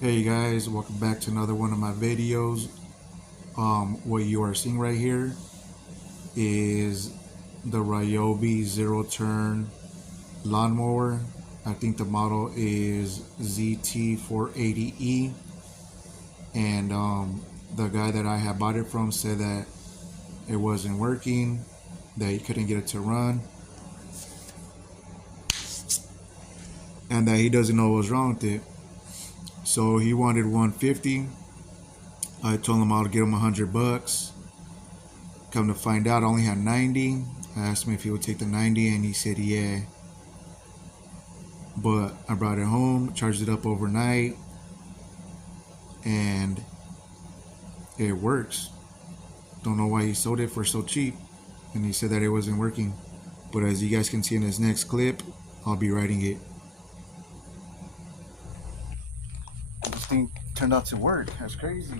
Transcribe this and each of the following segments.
Hey guys, welcome back to another one of my videos. What you are seeing right here is the Ryobi zero turn lawnmower. I think the model is ZT480E, and the guy that I had bought it from said that it wasn't working, that he couldn't get it to run, and that he doesn't know what was wrong with it. So he wanted 150. I told him I'll get him $100. Come to find out, I only had 90. I asked him if he would take the 90, and he said yeah. But I brought it home, charged it up overnight, and it works. Don't know why he sold it for so cheap, and he said that it wasn't working. But as you guys can see in this next clip, I'll be writing it. This thing turned out to work. That's crazy.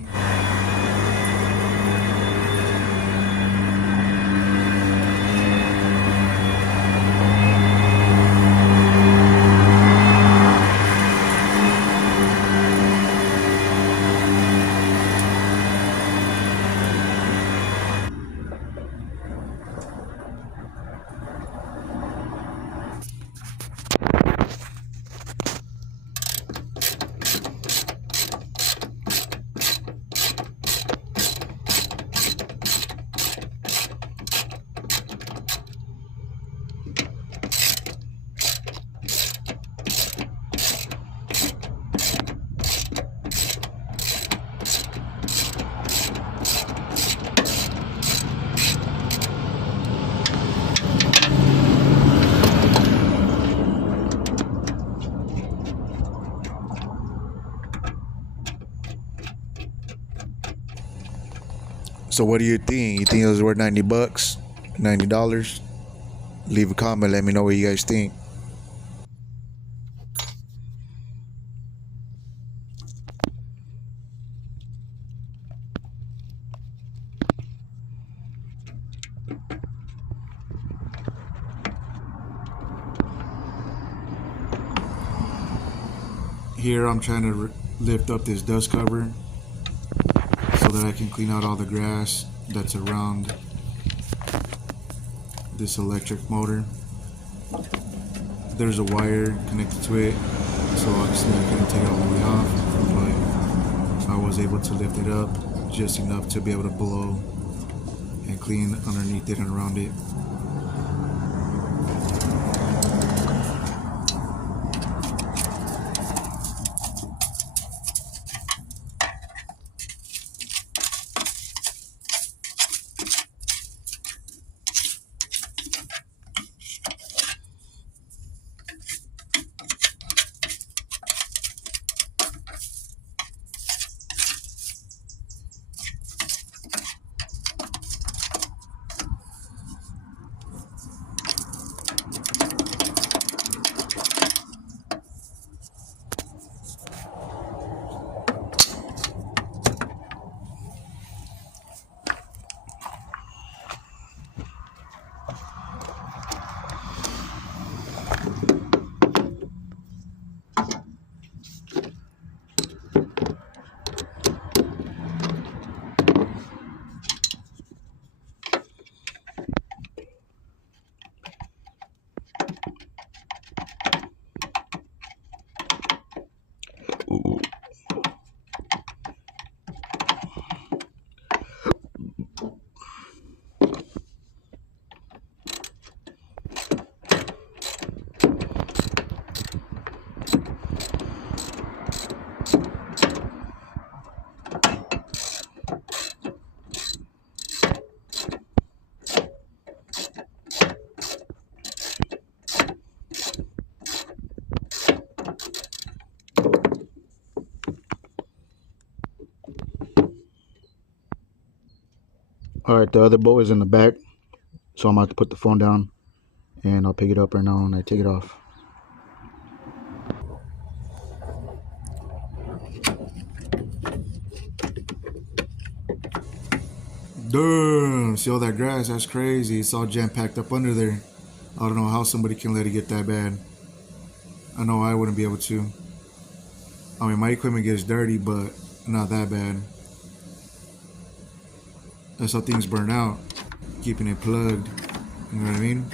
So what do you think? You think it was worth 90 bucks? $90? Leave a comment, let me know what you guys think. Here I'm trying to lift up this dust cover so that I can clean out all the grass that's around this electric motor. There's a wire connected to it, so obviously I couldn't take it all the way off, but I was able to lift it up just enough to be able to blow and clean underneath it and around it. All right, the other bolt is in the back, so I'm about to put the phone down and I'll pick it up right now and I take it off. Damn, see all that grass? That's crazy. It's all jam-packed up under there. I don't know how somebody can let it get that bad. I know I wouldn't be able to. I mean, my equipment gets dirty, but not that bad. That's how things burn out, keeping it plugged. You know what I mean?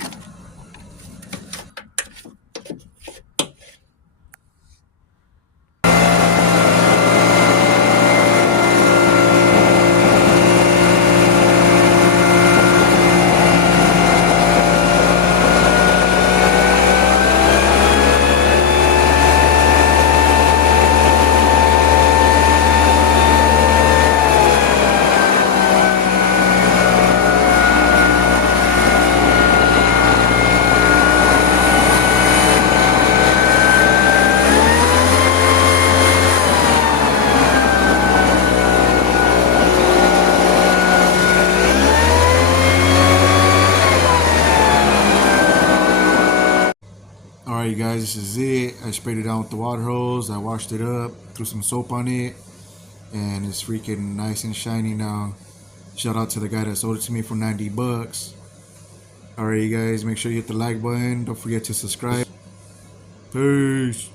Alright, you guys, this is it. I sprayed it down with the water hose. I washed it up, threw some soap on it, and it's freaking nice and shiny now. Shout out to the guy that sold it to me for 90 bucks. Alright, you guys, make sure you hit the like button. Don't forget to subscribe. Peace.